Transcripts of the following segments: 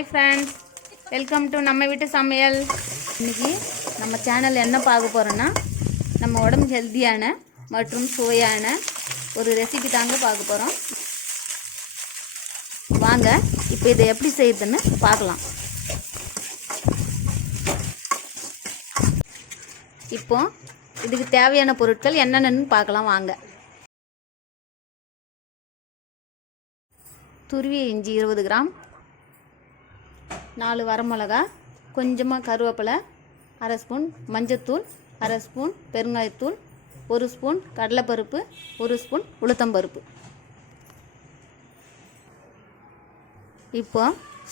Hi friends, welcome to namma veetu samayal. இன்னைக்கு நம்ம சேனல்ல என்ன பார்க்க போறோம்னா நம்ம உடம்பு ஹெல்தியான மற்றும் சுவையான ஒரு ரெசிபி தாங்க பார்க்க போறோம். வாங்க இப்போ இதை எப்படி செய்யறதுன்னு பார்க்கலாம். இப்போ இதுக்கு தேவையான பொருட்கள் என்னென்னன்னு பார்க்கலாம் வாங்க. துருவிய இஞ்சி 20 கிராம், 4 வரமிளகா, கொஞ்சமாக கருவேப்பிலை, அரை ஸ்பூன் மஞ்சத்தூள், அரை ஸ்பூன் பெருங்காயத்தூள், 1 ஸ்பூன் கடலைப்பருப்பு, 1 ஸ்பூன் உளுத்தம்பருப்பு. இப்போ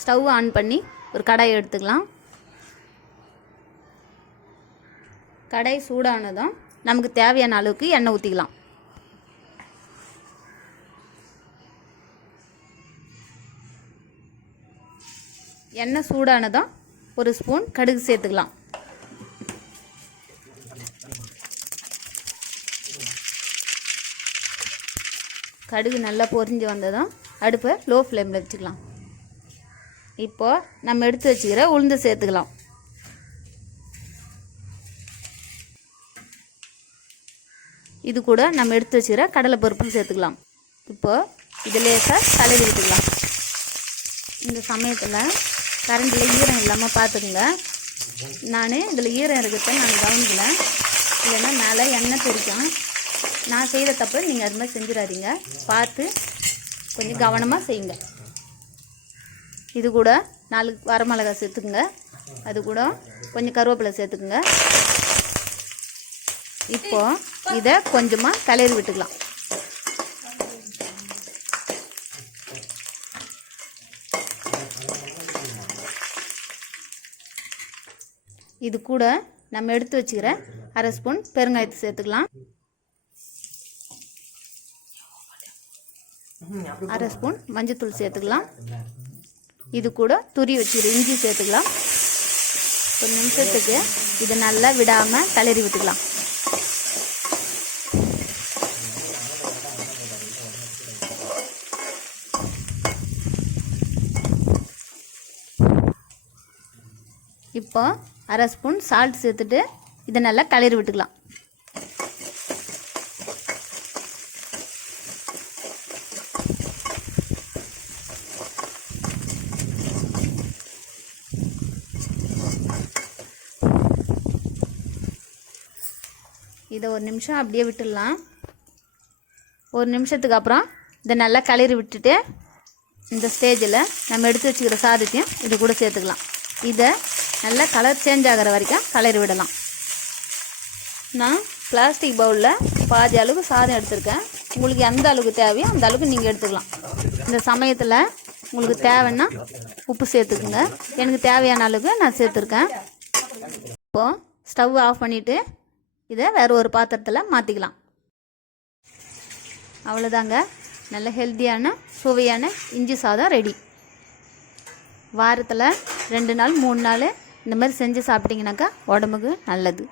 ஸ்டவ் ஆன் பண்ணி ஒரு கடாயை எடுத்துக்கலாம். கடாய் சூடானதும் நமக்கு தேவையான அளவுக்கு எண்ணெய் ஊற்றிக்கலாம். எண்ணெய் சூடானதும் 1 ஸ்பூன் கடுகு சேர்த்துக்கலாம். கடுகு நல்லா பொரிஞ்சு வந்ததும் அடுப்பை லோ ஃப்ளேமில் வச்சுக்கலாம். இப்போ நம்ம எடுத்து வச்சுக்கிற உளுந்து சேர்த்துக்கலாம். இது கூட நம்ம எடுத்து வச்சுக்கிற கடலைப்பருப்பு சேர்த்துக்கலாம். இப்போ இது லேசாக கலரி விட்டுக்கலாம். இந்த சமயத்தில் கரண்டில் ஈரம் இல்லாமல் பார்த்துக்குங்க. நான் இதில் ஈரம் இருக்கிறத நான் கவனிக்கல, இல்லைன்னா மேலே எண்ணெய் தெரிக்கும். நான் செய்கிற தப்பு நீங்கள் அது மாதிரி செஞ்சிடாதீங்க, பார்த்து கொஞ்சம் கவனமாக செய்யுங்க. இது கூட 4 வரமிளகா சேர்த்துக்குங்க. அது கூட கொஞ்சம் கருவேப்பிலை சேர்த்துக்குங்க. இப்போது இதை கொஞ்சமாக கலரி விட்டுக்கலாம். இது கூட நம்ம எடுத்து வச்சுக்கிற அரை ஸ்பூன் பெருங்காயத்தை சேர்த்துக்கலாம். அரை ஸ்பூன் மஞ்சத்தூள் சேர்த்துக்கலாம். இது கூட துரி வச்சுக்கிற இஞ்சி சேர்த்துக்கலாம். ஒரு நிமிஷத்துக்கு இதை நல்லா விடாமல் கலரி விட்டுக்கலாம். இப்போ அரை ஸ்பூன் சால்ட் சேர்த்துட்டு இதை நல்லா கலரி விட்டுக்கலாம். இதை ஒரு நிமிஷம் அப்படியே விட்டுடலாம். ஒரு நிமிஷத்துக்கு அப்புறம் இதை நல்லா கலரி விட்டுட்டு இந்த ஸ்டேஜில் நம்ம எடுத்து வச்சுக்கிற சாதத்தையும் இது கூட சேர்த்துக்கலாம். இதை நல்லா கலர் சேஞ்ச் ஆகிற வரைக்கும் கலரி விடலாம். நான் பிளாஸ்டிக் பவுலில் பாதி அளவுக்கு சாதம் எடுத்துருக்கேன். உங்களுக்கு எந்த அளவுக்கு தேவையோ அந்த அளவுக்கு நீங்கள் எடுத்துக்கலாம். இந்த சமயத்தில் உங்களுக்கு தேவைன்னா உப்பு சேர்த்துக்குங்க. எனக்கு தேவையான அளவுக்கு நான் சேர்த்துருக்கேன். இப்போது ஸ்டவ் ஆஃப் பண்ணிவிட்டு இதை வேறு ஒரு பாத்திரத்தில் மாற்றிக்கலாம். அவ்வளோதாங்க, நல்ல ஹெல்த்தியான சுவையான இஞ்சி சாதம் ரெடி. வாரத்தில் 2 நாள் 3 நாள் இந்த மாதிரி செஞ்சு சாப்பிட்டிங்கனாக்கா உடம்புக்கு நல்லது.